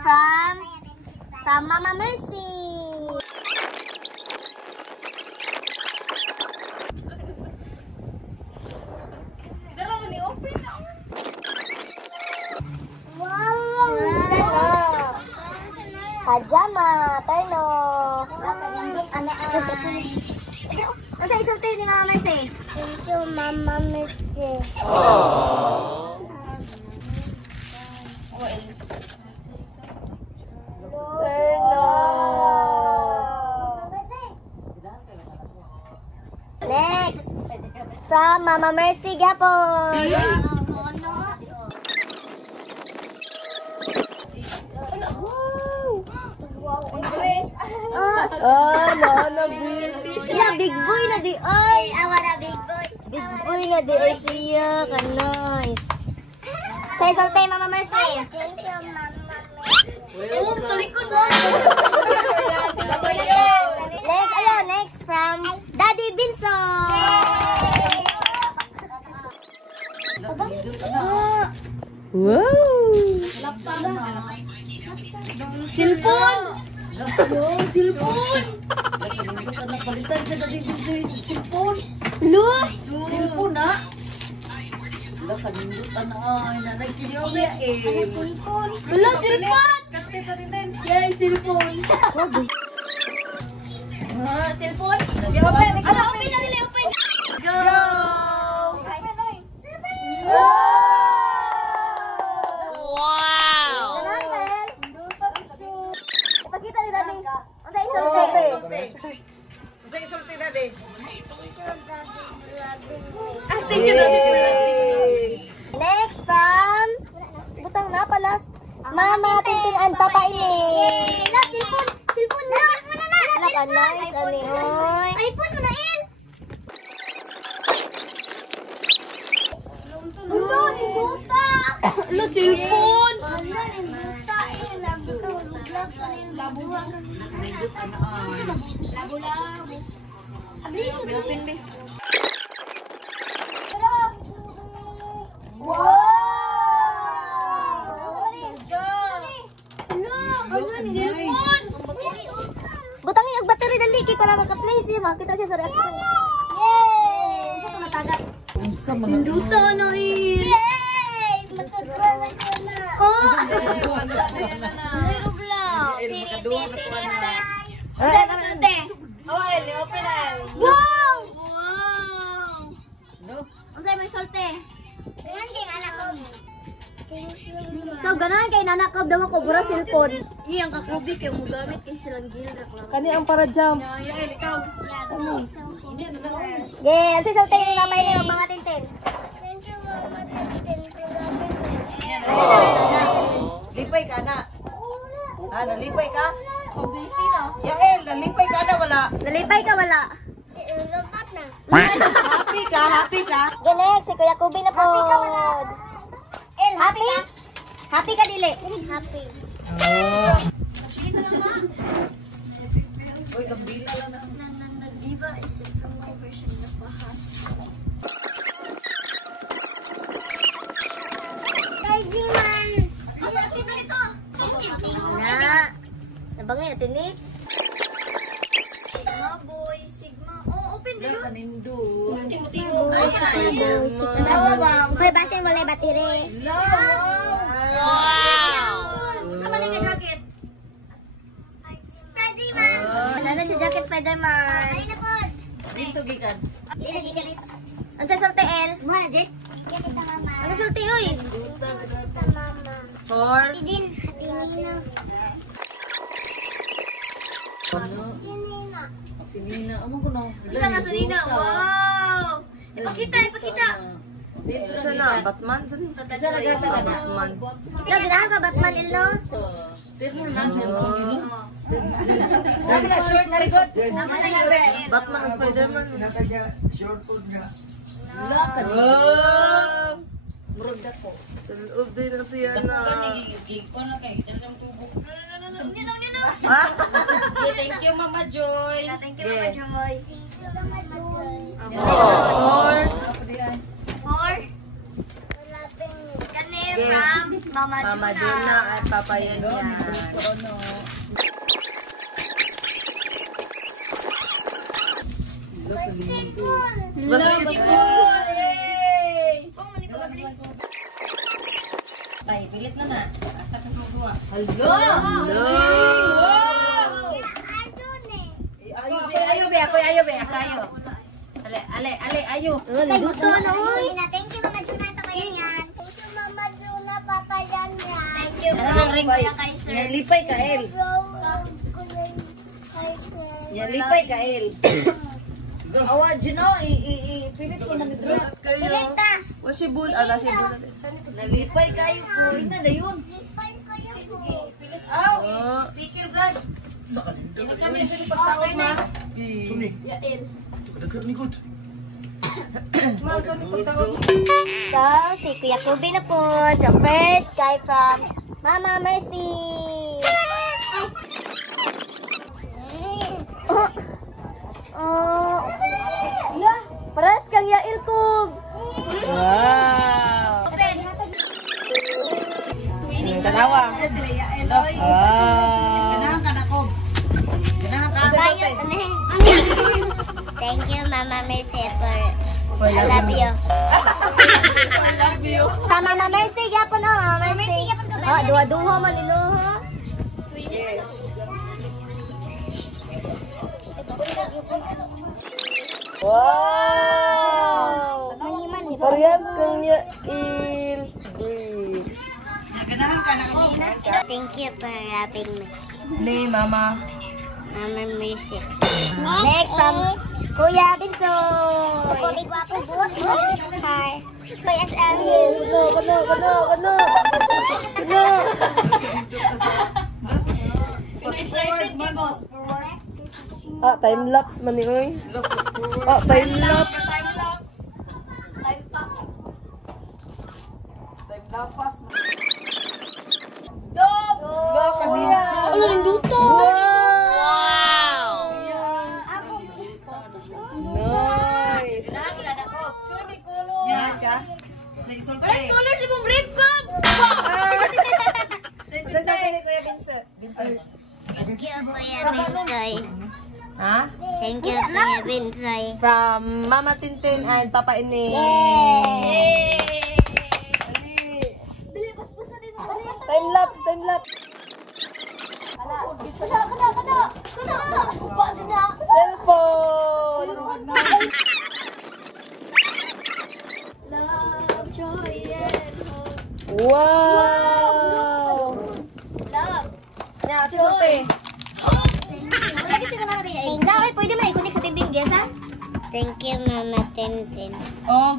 from Mama Mercy. Pajama, terno. Ano isulti ni Mama Mercy? Thank you, Mama Mercy. Terno. Next, from Mama Mercy Gapon. No, big boy na di oy. Awara big boy. Big boy na di oy siya. Kanois. Say saltay Mama Mercy. Thank you, Mama Mercy. Tulikod mo. Next from Daddy Binson. Wow. Cellphone! Cellphone! Napalitan siya dali dito yung cellphone. Cellphone na. Wala kanindutan na. Nanay si Diobia eh. Cellphone. Wala, cellphone! Kastit na din. Yay, cellphone. Cellphone? Open na nila, open. Go! Pakita ni Daddy. Unsay isulti? Unsay isulti Daddy? Thank you, Daddy. Next from butang na pala. Mama Tintin and Papa Ini. Cellphone na. Nice ani oy. iPhone mo na il. Lo cellphone. Butang yung battery dali kay para maka-play siya. Makita siya sa reaction. Yay! Sa tumatagat. Unsa man induta na eh. Yay! Matutulungan ko na. Wow! No. Unsay may solte? Ayan kay anak ko. So ganahan kay nanakaw daw ako bura cellphone. Iyang kakubi kay mo gamit kay silang gilda. Kani ang para jump. Yael ikaw. Yeah, unsay solte ni Mama ini mga tintin. Thank you, Mama Tintin. Lipay ka na. Nalipay ka? Busy na. Yael, nalipay ka na wala. Nalipay ka wala. Lupat na. Happy ka, happy ka. Ganek si Kuya Kubi na po. Happy ka wala. El, happy ka? Happy ka dili? Happy. Uy, gambila lang na. Diva is a female version of a husband. Daddy man. Na. Nabangi natin ni. Sigma boy, Sigma. Oh, open Wala ka nindo. Tawa ba? Boy, basin wala battery. Sama ni ka jacket. Daddy man. Nana si jacket Spider-Man. Ay na po. Dito gikan. Dili dili dili. Unsay solte El? Mo na jet. Kita mama. Unsay solte oy? Kita mama. For Idin hatinina. Ano? Tinina. Si Nina. Amo ko na. Isa nga sa Nina. Wow! Ipakita, ipakita. Dito Isa na, Batman sa ni. Isa na gata ka na. Batman. Ganahan ka Batman El no? Dito na. Dami na short na rigod. Batman ang Spider-Man. Wala ka na. Murod ako. Sa loob din na siya na. Gig ko na kay. Dalang tubo. Ha? Thank you, Mama Joy. Thank you Mama Joy. For For Kani from Mama Juna at Papa Yan yan. Basketball! Yay! Tay, pilit na na. Asa ka dua. Hello! Hello! Ayo be. Ale, ayo. Luto na, uy. Thank you, Mama Juna. Ito kayo yan. Thank you, Mama Juna. Papa yan yan. Thank you. Ring ko kay sir. Lipay ka, El. Lipay ka, El. Awa, Juno, ipilit ko na nito. Pilit na. Washibul, nashibul. Nalipay kayo po. Ina na yun. Lipay kayo po. Pilit, sticker vlog. Ini kami yung pagtawag na. Yael. So, si Kuya Kobe na po. The first guy from Mama Mercy. Paras kang Yael Kobe. Wow. Tanawa. Ganahan ka na ko. Ganahan ka. Thank you, Mama Mercy, for I love you. I love you. Tama na Mercy, yapon o. Mercy. Duwa-duwa man ilo ha. Wow. Parehas kang Yael. Ganahan ka na ko. Thank you for loving me, Ni Mama. Mama Mercy. Next from Kuya Binso. Hi. Kuya SM. Kano. Excited ni boss. Time lapse man ni oy. Time lapse. Ano rin duto? Wow! Nice! Yan ka? Parang scholar si mong break cup! Saan ni Kuya Vincent? Thank you, Kuya Binsoy. Ha? Thank you, Kuya Binsoy. From Mama Tintin and Papa Ine. Time lapse. Cellphone! Love, joy, and hope. Wow! Love. Nya, susunti. Ay, pwede man ikunik sa tinding gas ha? Thank you, Mama Tintin. Og.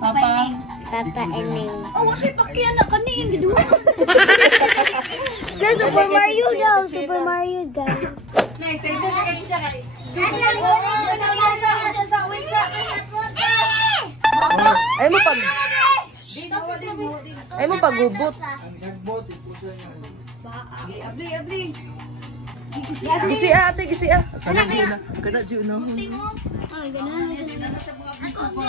Papa. Papa Ening. Oh, kasi pakyan na kanin. Guys, Super Mario daw. Super Mario guys. Nice, ito na kami siya kay. Ay mo pagubot. Abli. Gisi ate. Kana Juno. Ay, ganahan siya mga biso po.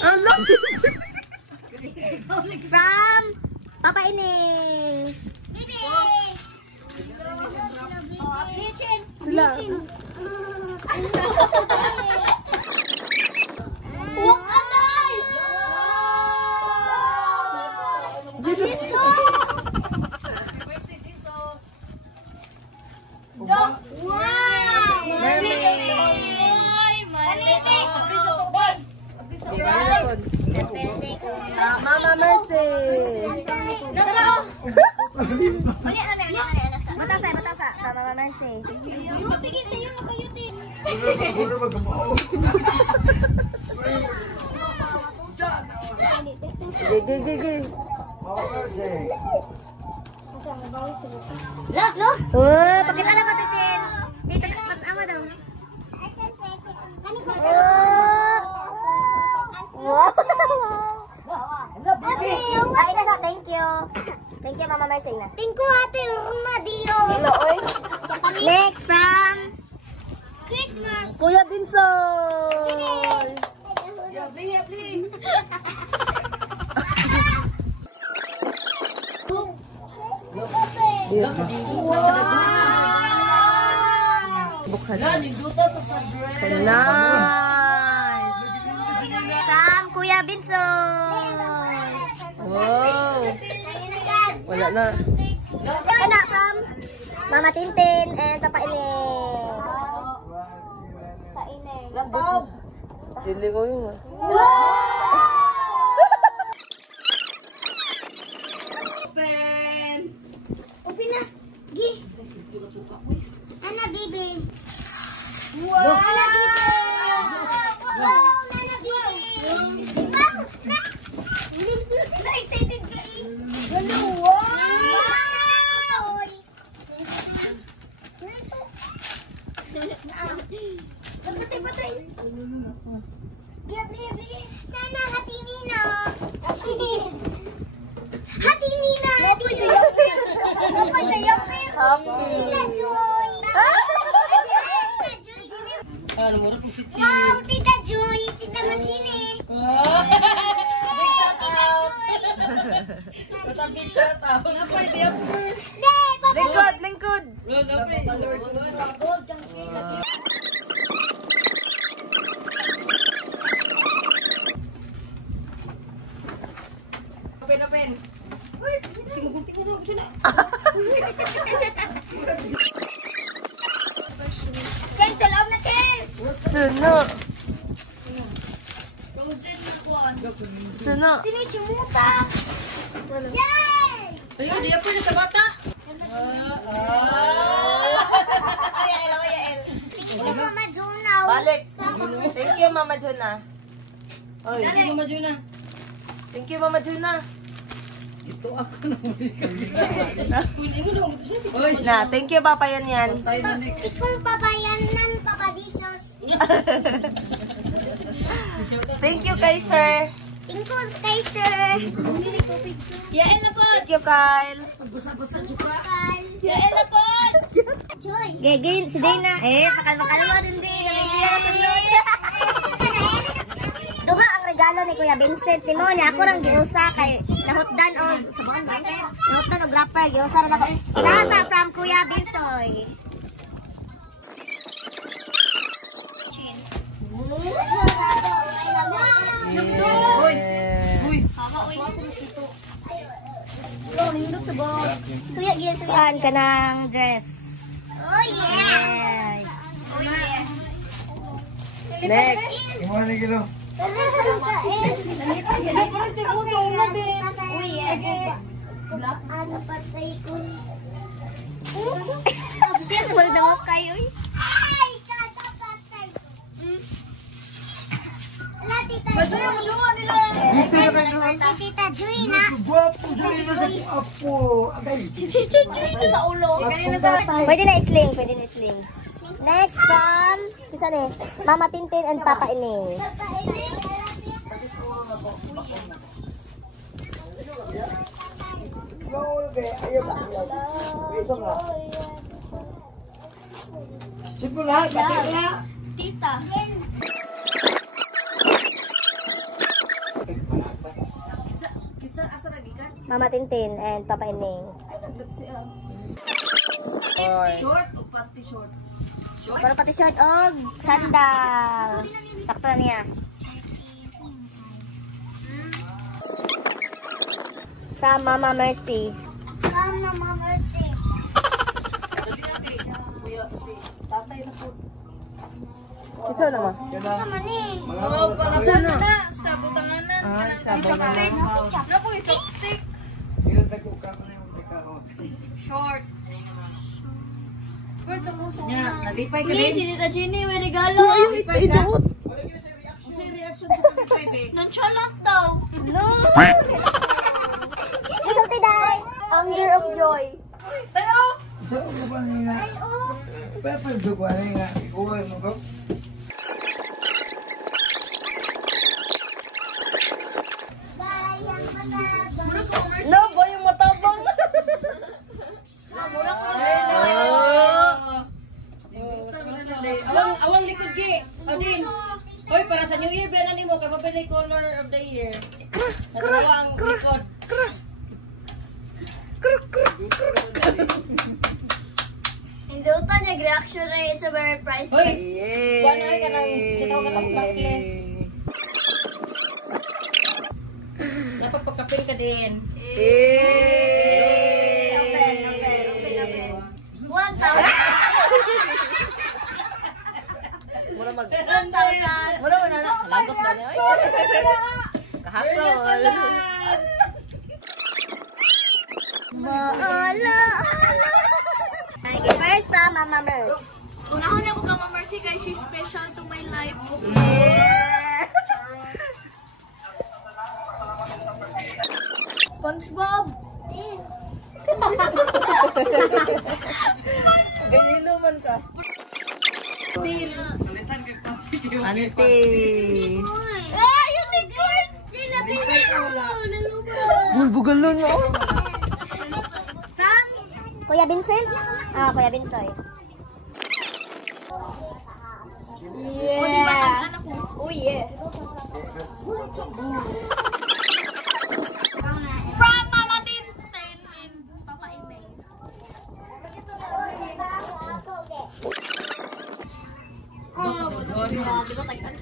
Hello. From Papa Ining. Sila. What a nice! Mama Mercy. Matasa. Sa Mama Mercy. Gigi. Lo. Pakita lang ko to, Chen. Dito pag-ama daw. Wow. Ay, nasa, thank you. Thank you, Mama Mercy na. Thank you, Ate Romadio. Hello, oy. Next from Christmas. Kuya Binso. Yabli. Yeah. Bukhan. Nice. From Kuya Binsoy. Wow. Wala na. Kana from Mama Tintin and Papa Ines. Sa Ines. Dili ko yun. Open na. Gi. Ana bibi. Wow. Ana bibi. Wow, Nana bibi. Wow. Na-excited ka eh. Wow. Patay. Nana, hati Nina. Hati Nina. Tita Joy. Wow, Tita Joy. Tita Mancini. Lingkod. Open. Uy, singgunti ko na. Chen, sa loob na, Chen. Suno. Frozen na kuan. Suno. Tinichimuta. Yay! Ayun, di ako na sa bata. Sige, Mama Junaw. Balik. Thank you, Mama Juna. Oy. Dali, Mama Juna. Thank you, Mama Juna. Na, thank you, Papa Yan. Ikong pabayanan, Papadisos. Thank you, kay Sir. Tingkol kay Sir. Yael na po. Thank you, Kyle. Magbusa-busa juga. Yael na po. Joy. Gagin, si Dana. Pakal mo din din. Duha ang regalo ni Kuya Vincent. Timo niya ako rang giusa kay nahutdan o sabuan ba? Nahutdan o grapper giusa ra dapat. Nasa from Kuya Binsoy. Suya gid suyan kanang dress. Oh yeah. Yes. Oh yeah. Next. Ano patay ko? Siya sumunod na mo kayo. Ay! Katapatay ko. Ala, Tita Joy. Si Tita Joy na. Pwede na i-sling. Next from isa ni Mama Tintin and Papa Ine. Tita. Mama Tintin and Papa Ine. Short, pati short. Pero pati short og sandal. Sakto na niya. From Mama Mercy. Mama Mercy. Tatay na po. Isa naman. Naman eh. Oh, panapsan na. Sa butanganan. Sa Chopstick. Na po yung chopstick. Short. First, ang gusto ko na. Nalipay ka din. Si Tita Jenny, may regalo. Nalipay ka. Ano yung reaction sa pagkipay, be? Nonchalant daw. No. Isulti dai. Hunger of joy. Tayo! Ay, oh. Bayang matabang. No, boy, yung matabang. Awang likod gi. Odin. Hoy, para sa New Year, ba mo kapapili color of the year. Natawang likod. reaction rate is very priceless. Hoy! Yay! Buwan na ka ng sitaw ka ng backless. Dapat pagkapin ka din. Yay! Open. 1,000. Mura mag... 1,000. Mura mo na na. Lagot na niya. Kahasol. Maala. Okay, first from Mama Merce. Unahon na ko ka, Mama Mercy, kay she's special to my life. Yeah! SpongeBob. Ganyan naman ka. Ante. Ah, unicorn! Nilapili ko! Nalubog! Bulbugalon mo. From Kuya Vincent? Ah, Kuya Vinsoy. Yeah! Oh, yeah. From Mama Tintin and Papa Imay.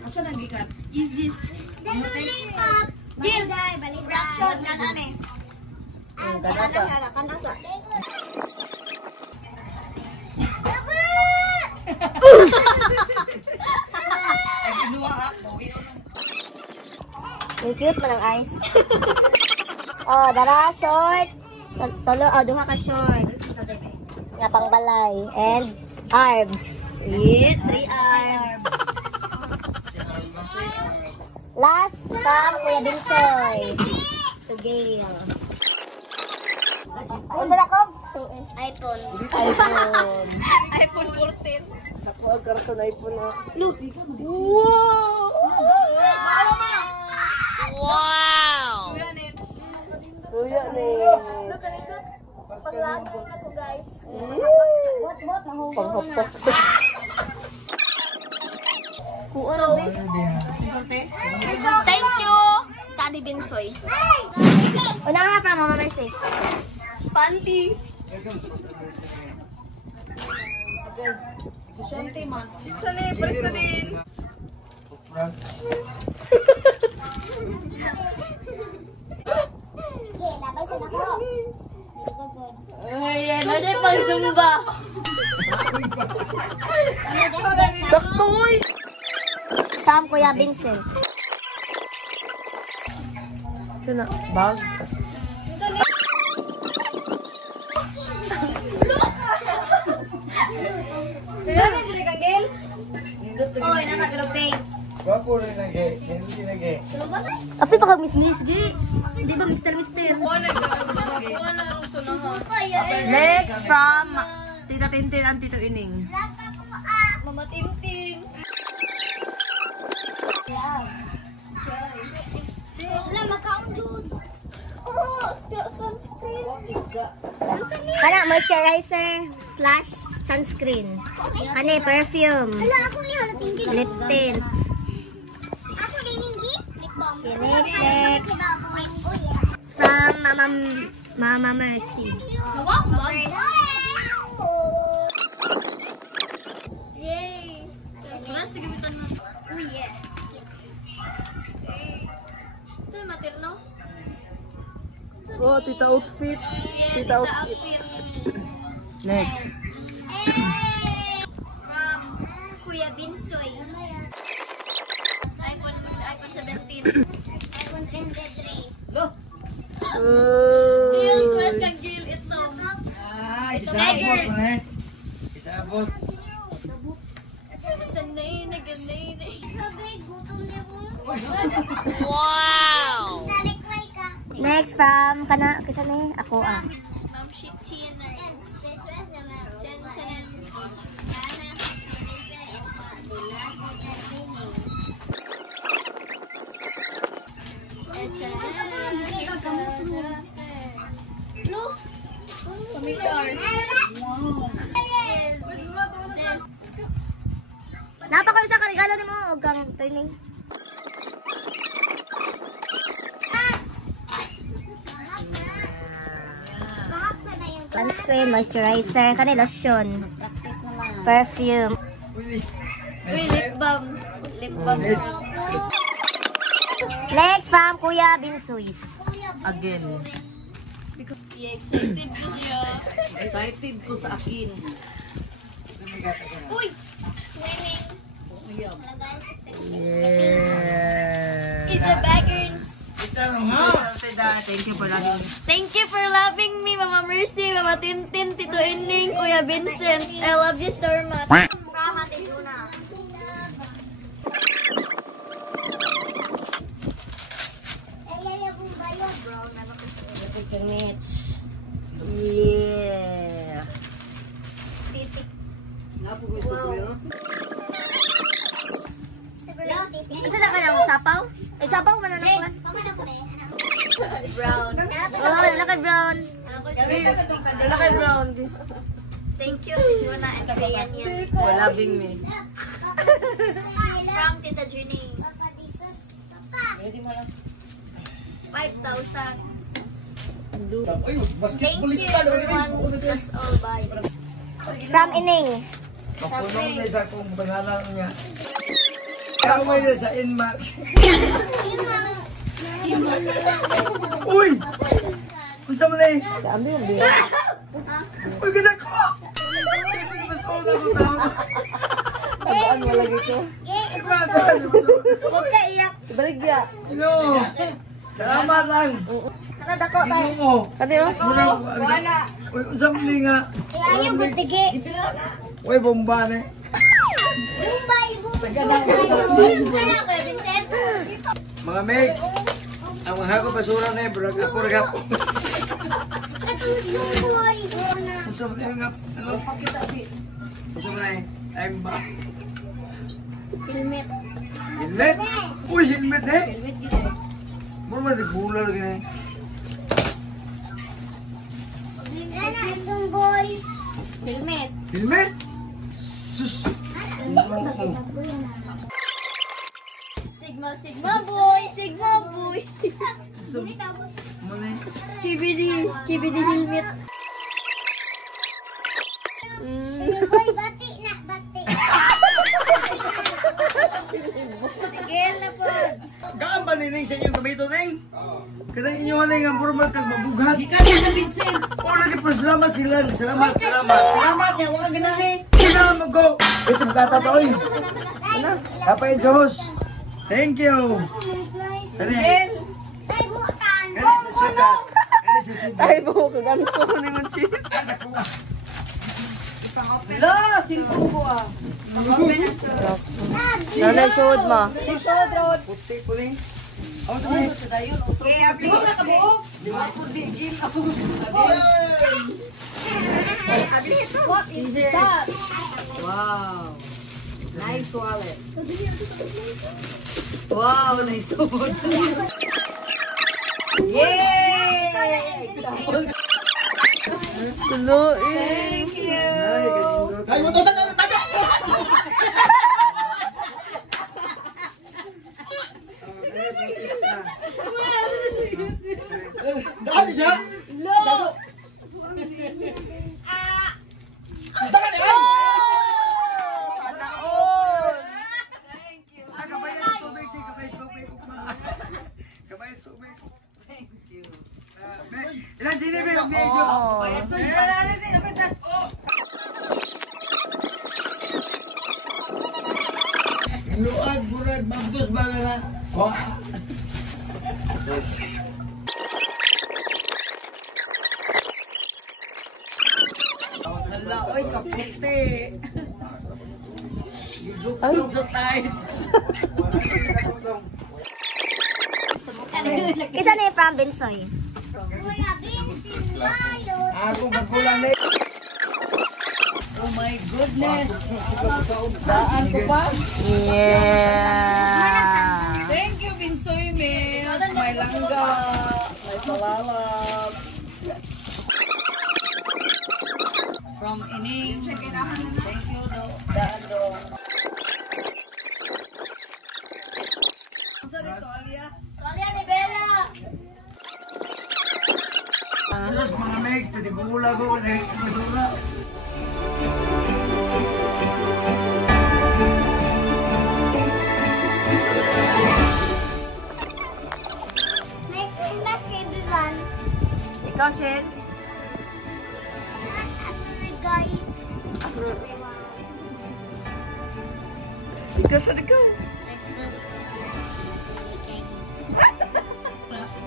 Asa nang gikan? Easiest. Gil! Reaction ka na eh. Kandasa. Yung cute mo ng eyes. Oh, dara, short. Tulo, oh, duha ka short. Nga pang balay. And arms. Yeah, 3 arms. Last from Kuya Binsoy. To Gail. Ano ba ko? iPhone. iPhone. iPhone 14. Naku, ang karton iPhone na. Wow! Kuya ni. Paglagay na ko, guys. Bot, nahubog Panghapak. Thank you, Daddy Binsoy. Una nga from Mama Mercy. Panty. Sali, palis na din. Ayan, ano yung pang Zumba? Sakto, uy! From Kuya Vincent. Ito na, bag. Oy, nakagropay. Gwapo rin na gay. Hindi na gay. Api pa kag Miss G. Di ba Mr. Next from Tita Tintin and Tito Ining. Mama Tintin. Wala, makaon dude. Oh, sunscreen. Kana moisturizer / sunscreen. Ano perfume. Wala, ako niya. Lip tint. Ako din hindi. Lip balm. Next. From Mama Mercy. Wow, yay! Glass, sige bitan mo. Oh, yeah. Ito yung materno? Oh, Tita outfit. Tita outfit. Next. From Kuya Binsoy. iPhone 17. iPhone 23. Go! Gil, press kang Gil ito. Isabot mo na eh. Isabot. Sanay na ganay na. Sabi, gutom na ko. Wow! Salikway ka. Next from kana kisa ni ako ah. Ma'am Shitina. Look! Familiar. Wow. Napako isa ka regalo nimo og kang training. Sunscreen, moisturizer, kanay lotion. Practice naman. Perfume. Willis. Uy, lip balm. Lip balm. Next from Kuya Binsoy. Again. Excited ko siya. Excited ko sa akin. Uy! Ayan. Yeah. It's a baggers. Thank you for loving me. Thank you for loving me, Mama Mercy, Mama Tintin, Tito Inning, Kuya Vincent. I love you so much. From Ate Luna. Mitch. Yeah. Isa na ka ng sapaw? Eh, sapaw man na nakuha. Brown. Oo, naka-brown. Wala kay Brown. Thank you, Juna and Brian yan. For loving me. From Tita Junny. 5,000. Uy, Thank basketballist you, ka. everyone. That's all. Bye. From Ining. Mapunong na sa kung pangalan niya. Kamay na sa Inmax. Uy! Kung saan mo na eh? Dami yung biya. Uy, ganda ko! Tagaan mo lagi ko. Huwag ka iyak. Ibalik diya. Ano? Salamat lang. Nakadako tayo. Ginoo mo. Kaniyo? Wala. Uy, kung saan mo nga? Kaya yung butigi. Uy, bomba na eh. Mga mates, ang mga hako basura na eh, bro. Ako ragap. Kung saan mo na nga? Ano? Kung saan mo na eh? I'm back. Helmet. Helmet? Uy, helmet eh. Mura man di gula lagi na eh. Helmet. Helmet? Sus! Sigma, Sigma boy. Sigma boy. Mali. Skibidi. Skibidi helmet. Sige na po. Gaan ba nining sa inyong kamito, Neng? Kanang inyong aning ang puro kag mabughat. Ikaw na Vincent. O, lagi po, salamat sila. Salamat, salamat. Salamat niya. Huwag kang ginahe. Kailangan mo go. Ito, magkata to, oy. Kapay, Diyos. Thank you. Kani. Kani si Suda. Kani si Suda. Ay, buho ka. Ganun ko ni Manchi. Wala, simple ko ah. Nanay suod mo. Simple road. Puti, puti. Ako sa mga. Eh, apliko na ka buhok. Ako digil. Ako What is that? Wow. Nice wallet. Wow, nice wallet. Yay! Hello, thank you. Ay, mo to sa tayo. Dali dyan. Dago. Kabay sa tubig, si kabay sa tubig. Kabay sa tubig. Thank you. Ilan sini be? Huwag niya ito. Luag, burad, bagdos, bagala. Hala, oy, kaputi. Ay, so tight. Isa na yung from Binsoy. Ako magkulang na Oh my goodness. Daan ko pa? Yeah. Thank you, Binsoy Mills. May langga. May palalab. From Ining. Thank you, Daan do. Ano sa dito, Alia? Kalian ni Bella. Sus, mga meg, pwede bumula ko, pwede basura. Doshin? Ikaw sa ikaw.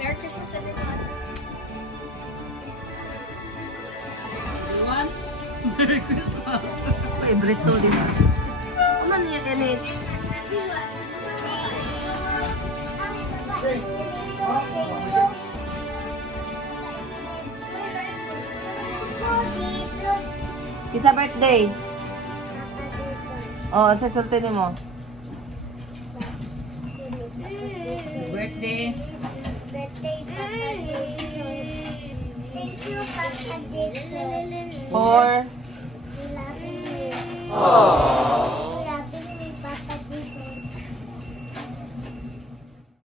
Merry Christmas, everyone. Favorite to, di ba? Ano niya ganit? Kita birthday. Oh, sa sultan mo. Birthday. For